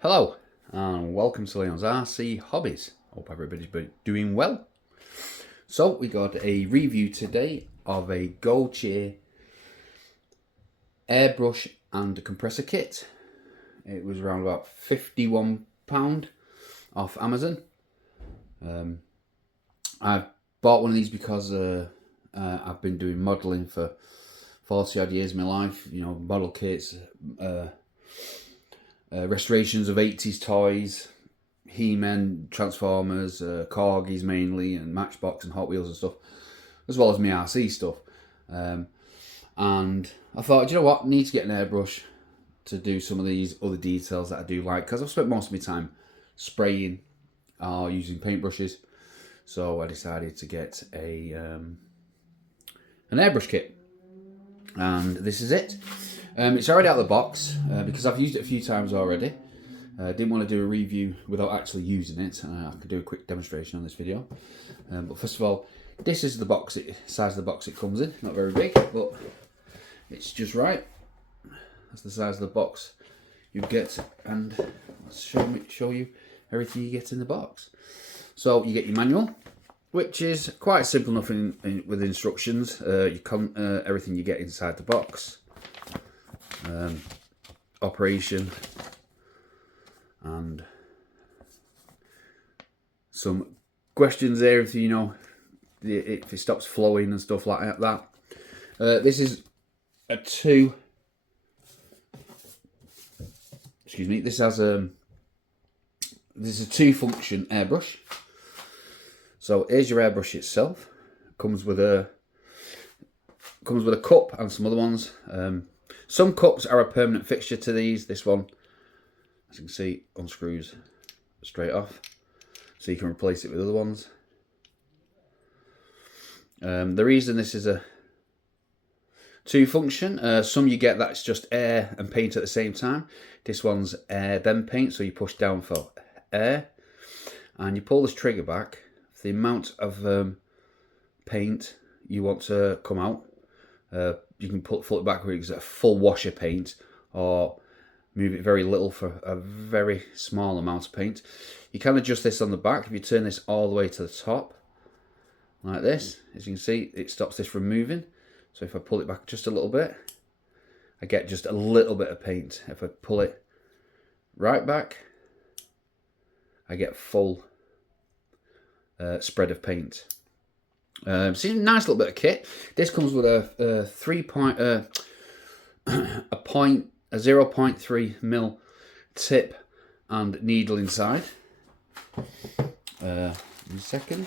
Hello and welcome to Leon's RC Hobbies. Hope everybody's been doing well. So we got a review today of a Gocheer airbrush and compressor kit. It was around about £51 off Amazon. I bought one of these because I've been doing modelling for 40 odd years of my life. You know, model kits, restorations of 80s toys, He-Man, Transformers, Corgis mainly, and Matchbox and Hot Wheels and stuff, as well as my RC stuff. And I thought, you know what, I need to get an airbrush to do some of these other details that I do like, because I've spent most of my time spraying or using paintbrushes. So I decided to get an airbrush kit, and this is it. It's already out of the box because I've used it a few times already. Didn't want to do a review without actually using it. I could do a quick demonstration on this video. But first of all, this is the box, size of the box it comes in. Not very big, but it's just right. That's the size of the box you get, and let's show you everything you get in the box. So you get your manual, which is quite simple enough with instructions. Everything you get inside the box. Operation and some questions there if you know if it stops flowing and stuff like that. This is a this is a 2-function airbrush. So here's your airbrush itself. Comes with a cup and some other ones. Some cups are a permanent fixture to these. This one, as you can see, unscrews straight off, so you can replace it with other ones. The reason this is a 2-function, some you get that's just air and paint at the same time. This one's air then paint, so you push down for air, and you pull this trigger back. The amount of paint you want to come out, you can pull it back where it's a full wash of paint, or move it very little for a very small amount of paint. You can adjust this on the back. If you turn this all the way to the top, like this, as you can see, it stops this from moving. So if I pull it back just a little bit, I get just a little bit of paint. If I pull it right back, I get full spread of paint. So it's a nice little bit of kit. This comes with a 0.3 mil tip and needle inside. In a second.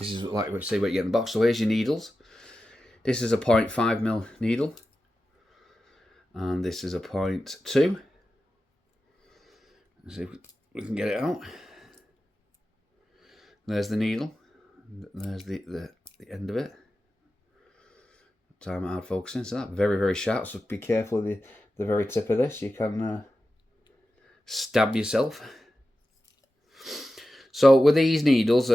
This is like we say what you get in the box. So here's your needles. This is a 0.5 mil needle, and this is a 0.2. Let's see if we can get it out. There's the needle. There's the end of it. Time hard focusing, so that very, very sharp. So be careful with the very tip of this. You can stab yourself. So with these needles,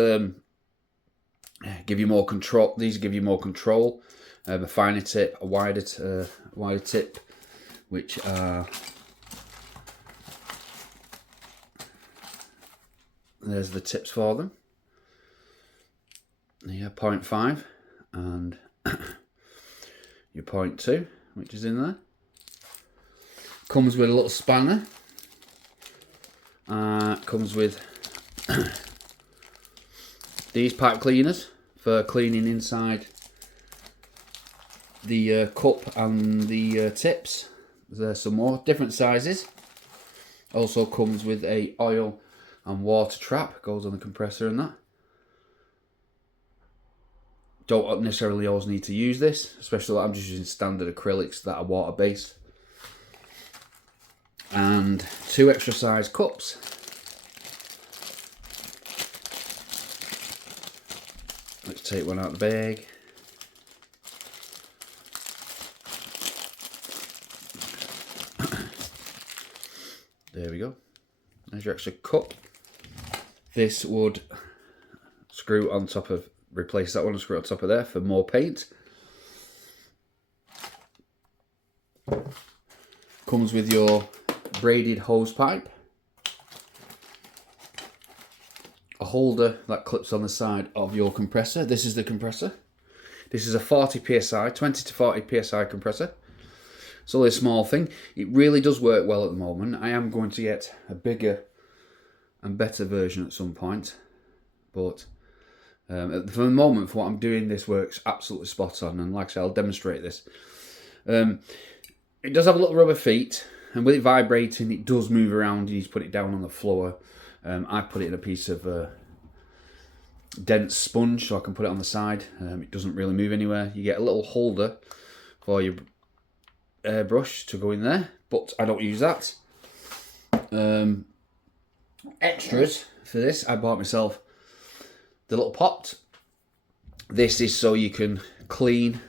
give you more control. These give you more control. A finer tip, a wider tip, which are there's the tips for them. Yeah, 0.5 and your 0.2, which is in there. Comes with a little spanner. Comes with these pipe cleaners for cleaning inside the cup and the tips. There's some more different sizes. Also comes with a oil and water trap. Goes on the compressor and that. Don't necessarily always need to use this, especially like I'm just using standard acrylics that are water based. And 2 extra size cups. Let's take one out of the bag. There we go. There's your extra cup. This would screw on top of, replace that one and screw on top of there for more paint. Comes with your braided hose pipe, a holder that clips on the side of your compressor. This is the compressor. This is a 40 psi, 20 to 40 psi compressor. It's only a small thing. It really does work well at the moment. I am going to get a bigger and better version at some point, but for the moment, for what I'm doing, this works absolutely spot on. And like I said, I'll demonstrate this. It does have a little rubber feet, and with it vibrating, it does move around. You need to put it down on the floor. I put it in a piece of dense sponge, so I can put it on the side. It doesn't really move anywhere. You get a little holder for your airbrush to go in there, but I don't use that. Extras for this, I bought myself the little pot. This is so you can clean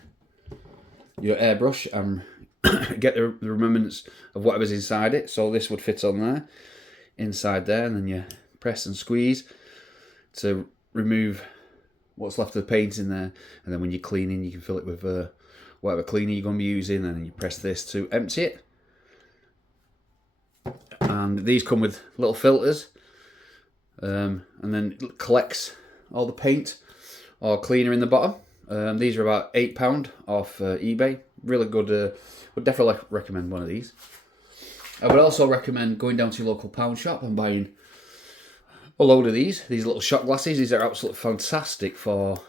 your airbrush and get the remnants of whatever's inside it. So this would fit on there, inside there, and then you press and squeeze to remove what's left of the paint in there. And then when you're cleaning, you can fill it with whatever cleaner you're going to be using, and then you press this to empty it. And these come with little filters, and then it collects all the paint or cleaner in the bottom. These are about £8 off eBay. Really good. Would definitely recommend one of these. I would also recommend going down to your local pound shop and buying a load of these little shot glasses. These are absolutely fantastic for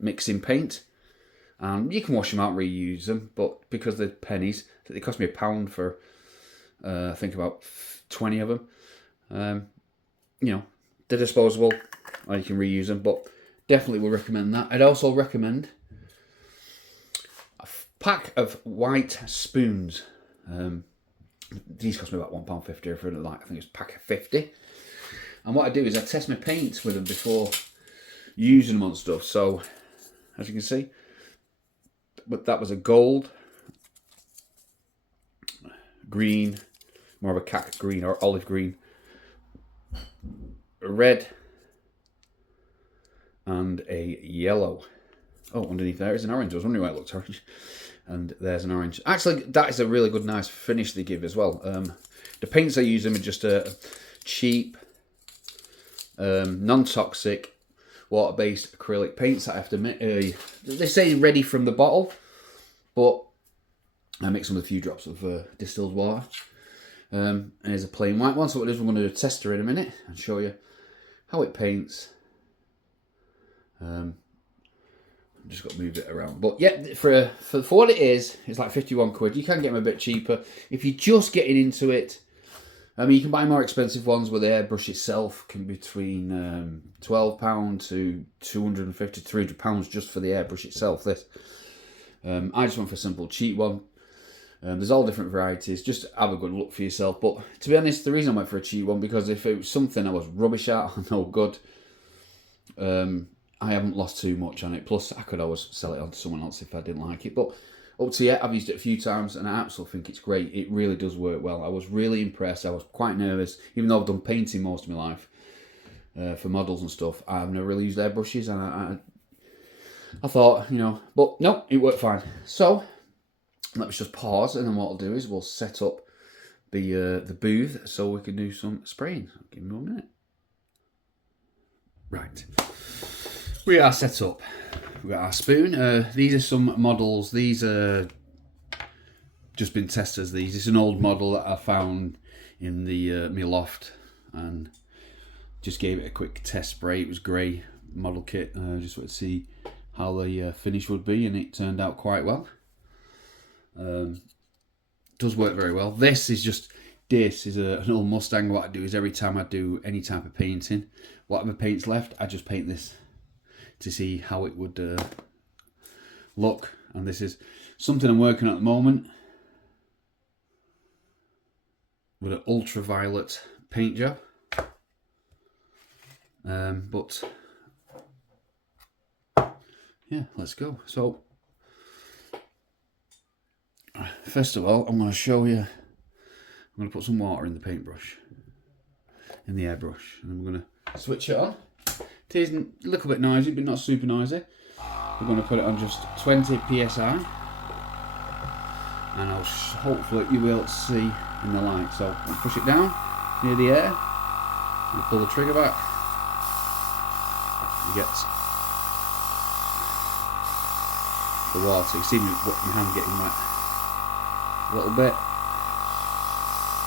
mixing paint. You can wash them out and reuse them, but because they're pennies, they cost me £1 for I think about 20 of them. You know, they're disposable, or you can reuse them, but definitely would recommend that. I'd also recommend a pack of white spoons. These cost me about £1.50 for like, I think it's a pack of 50. And what I do is I test my paints with them before using them on stuff. So, as you can see, but that was a gold, green, more of a khaki green or olive green, a red, and a yellow. Oh, underneath there is an orange. I was wondering why it looked orange. And there's an orange. Actually, that is a really good, nice finish they give as well. The paints I use them are just a cheap, non-toxic, water-based acrylic paints. I have to admit, they say ready from the bottle, but I mix them with a few drops of distilled water. And here's a plain white one. So what it is, we're going to do a tester in a minute and show you how it paints. Just got to move it around, but yeah, for what it is, it's like 51 quid. You can get them a bit cheaper if you're just getting into it. I mean, you can buy more expensive ones where the airbrush itself can be between £12 to £250, £300 just for the airbrush itself. This, I just went for a simple, cheap one. There's all different varieties. Just have a good look for yourself. But to be honest, the reason I went for a cheap one, because if it was something I was rubbish at or no good, I haven't lost too much on it. Plus, I could always sell it on to someone else if I didn't like it. But up to yet, I've used it a few times and I absolutely think it's great. It really does work well. I was really impressed. I was quite nervous, even though I've done painting most of my life for models and stuff. I've never really used airbrushes, and I thought, you know, but no, it worked fine. So let me just pause, and then what I'll do is we'll set up the booth so we can do some spraying. Give me 1 minute. Right. We are set up. We've got our spoon. These are some models. These are just been tested as these. It's an old model that I found in the my loft and just gave it a quick test spray. It was grey model kit. Just wanted to see how the finish would be, and it turned out quite well. Does work very well. This is an old Mustang. What I do is every time I do any type of painting, whatever paint's left, I just paint this to see how it would look. And this is something I'm working on at the moment with an ultraviolet paint job. But yeah, let's go. So first of all, I'm going to show you. I'm going to put some water in the paintbrush, in the airbrush, and then we're going to switch it on. It is a little bit noisy, but not super noisy. We're going to put it on just 20 psi. and hopefully you will see in the light. So I'll push it down near the air and pull the trigger back. You get the water. You see my hand getting wet a little bit,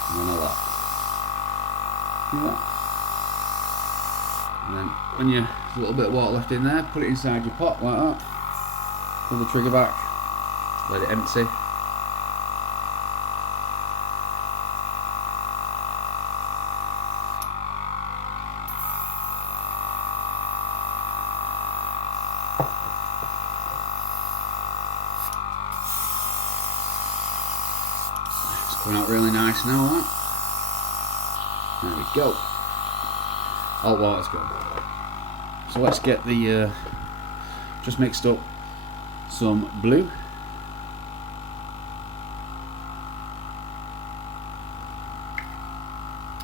and then a lot. And then when there's a little bit of water left in there, put it inside your pot like that. Pull the trigger back, let it empty. It's coming out really nice now, that. There we go. All water's gone. So let's get the just mixed up some blue.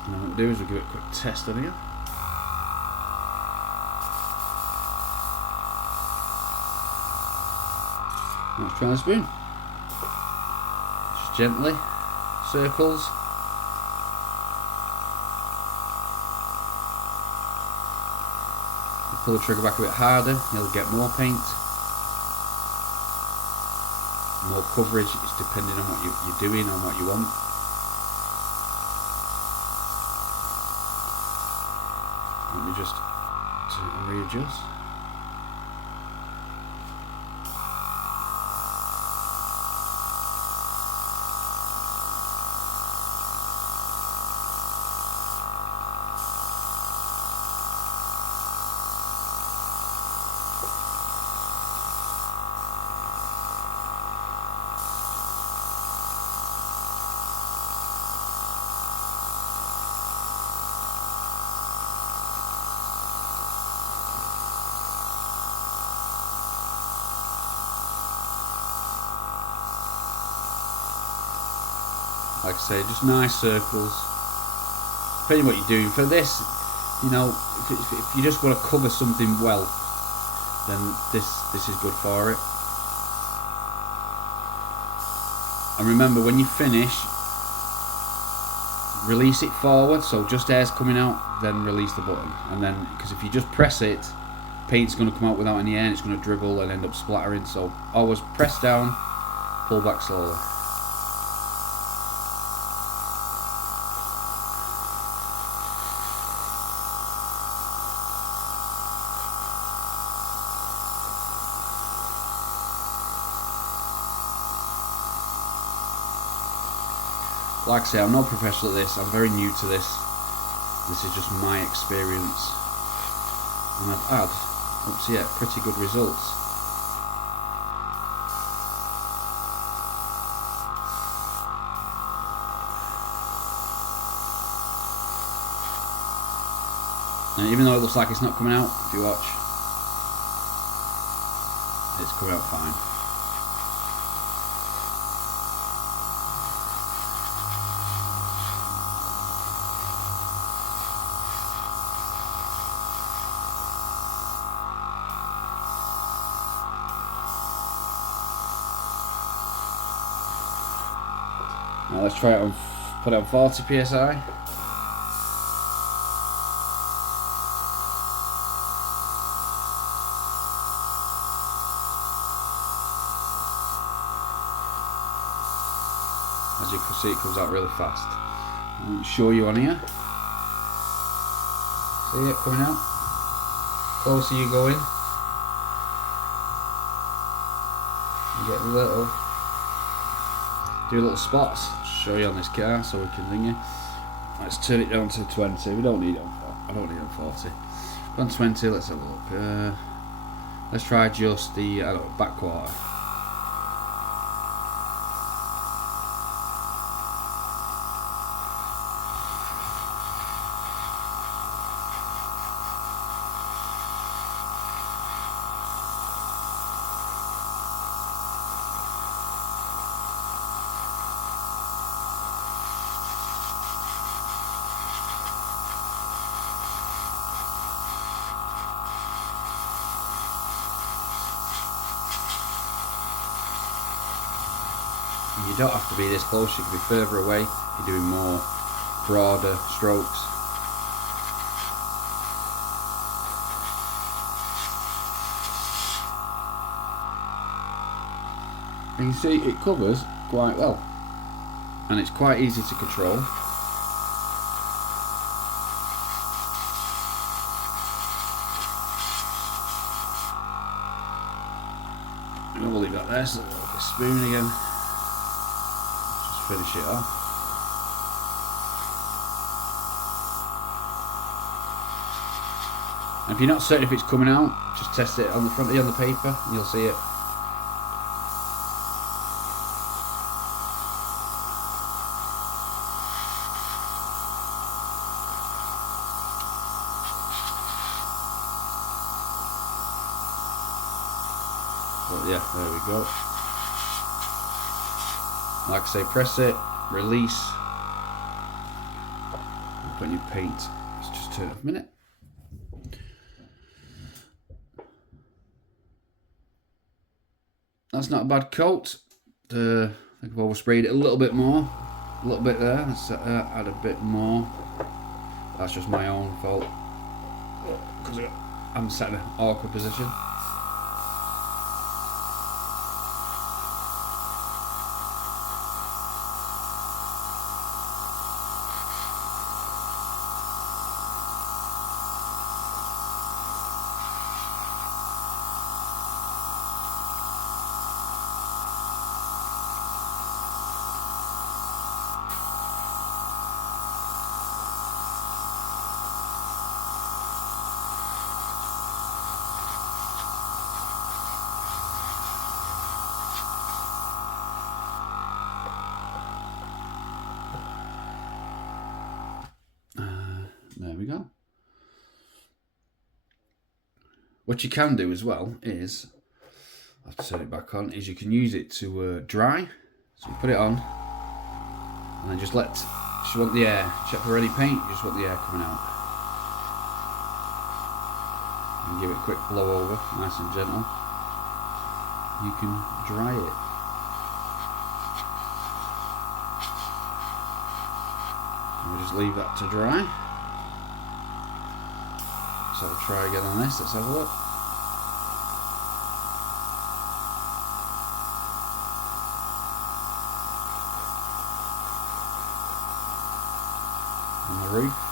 And what we'll do is we'll give it a quick test on here. Let's try the spoon. Just gently, circles. Pull the trigger back a bit harder, you'll get more paint, more coverage. It's depending on what you're doing and what you want. Let me just readjust. Like I say, just nice circles. Depending on what you're doing. For this, you know, if you just want to cover something well, then this is good for it. And remember, when you finish, release it forward, so just air's coming out, then release the button. And then, because if you just press it, paint's going to come out without any air and it's going to dribble and end up splattering. So always press down, pull back slowly. Like I say, I'm not a professional at this, I'm very new to this. This is just my experience. And I've had, pretty good results. Now, even though it looks like it's not coming out, if you watch, it's coming out fine. Now let's try it on, put it on 40 psi. As you can see, it comes out really fast. I'll show you on here. See it coming out? Closer you go in, you get the little, do little spots. Show you on this car so we can ring it. Let's turn it down to 20. We don't need it on 40. I don't need it on 40. On 20, let's have a look. Let's try just the back quarter. You don't have to be this close, you can be further away if you're doing more broader strokes. And you see it covers quite well, and it's quite easy to control. And we'll leave that there, so I'll get a spoon again. Just finish it off. And if you're not certain if it's coming out, just test it on the front here on the paper and you'll see it. But yeah, there we go. Like I say, press it, release, and put your paint. Let's just turn it off a minute. That's not a bad coat. I think I've oversprayed it a little bit more. A little bit there. Let's add a bit more. That's just my own fault, because I'm sat in an awkward position. There we go. What you can do as well is, I'll have to turn it back on, is you can use it to dry. So you put it on, and then just if you want the air, check for any paint, you just want the air coming out. And give it a quick blow over, nice and gentle. You can dry it. And we'll just leave that to dry. So I'll try again on this, let's have a look. On the roof.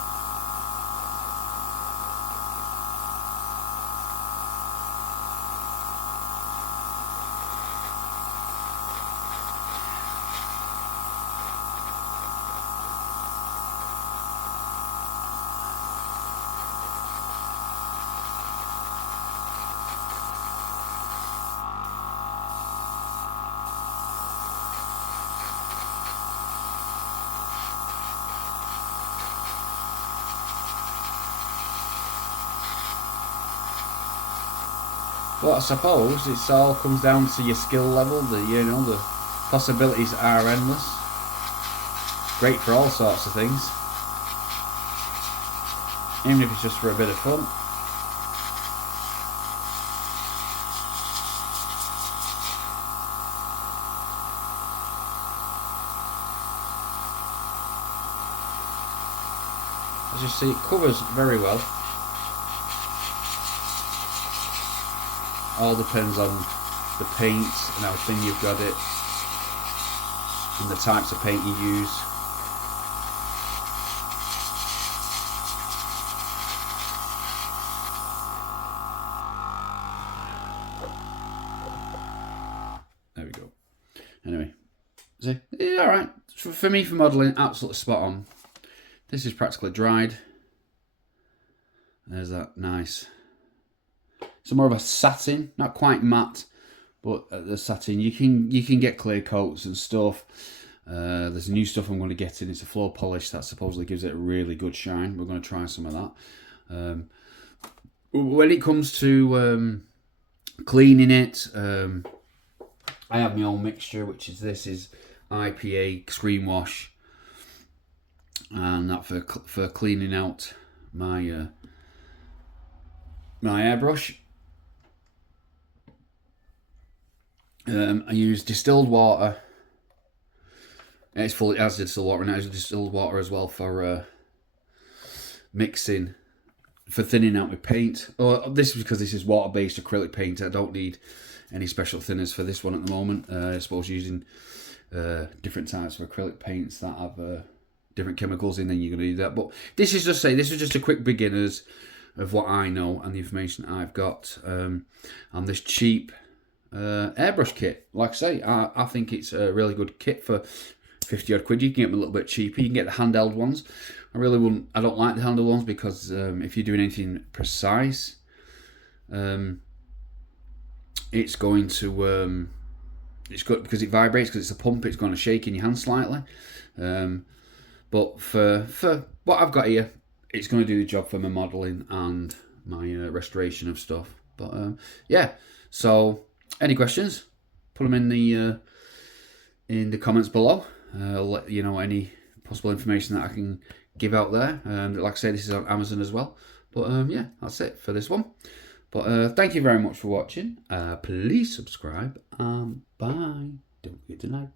Well, I suppose it all comes down to your skill level. The possibilities are endless. Great for all sorts of things, even if it's just for a bit of fun. As you see, it covers very well. All depends on the paint and how thin you've got it, and the types of paint you use. There we go. Anyway, see, yeah, all right. For me, for modelling, absolutely spot on. This is practically dried. There's that nice. It's more of a satin, not quite matte, but the satin. You can get clear coats and stuff. There's new stuff I'm going to get in. It's a floor polish that supposedly gives it a really good shine. We're going to try some of that. When it comes to cleaning it, I have my own mixture, which is IPA screen wash, and that for cleaning out my my airbrush. I use distilled water And it's full. It has distilled water, and it has distilled water as well for mixing, for thinning out my paint. Oh, this is because this is water-based acrylic paint. I don't need any special thinners for this one at the moment. I suppose using different types of acrylic paints that have different chemicals in, then you're going to do that. But this is just a quick beginners of what I know and the information I've got on this cheap airbrush kit. Like I say, I think it's a really good kit for 50 odd quid. You can get them a little bit cheaper. You can get the handheld ones. I don't like the handheld ones because if you're doing anything precise, it's going to it's good because it vibrates, because it's a pump. It's going to shake in your hand slightly. But for what I've got here, it's going to do the job for my modelling and my restoration of stuff. But yeah, so any questions, put them in the comments below. I'll let you know any possible information that I can give out there. Like I say, this is on Amazon as well. But yeah, that's it for this one. But thank you very much for watching. Please subscribe. Bye. Don't forget to like.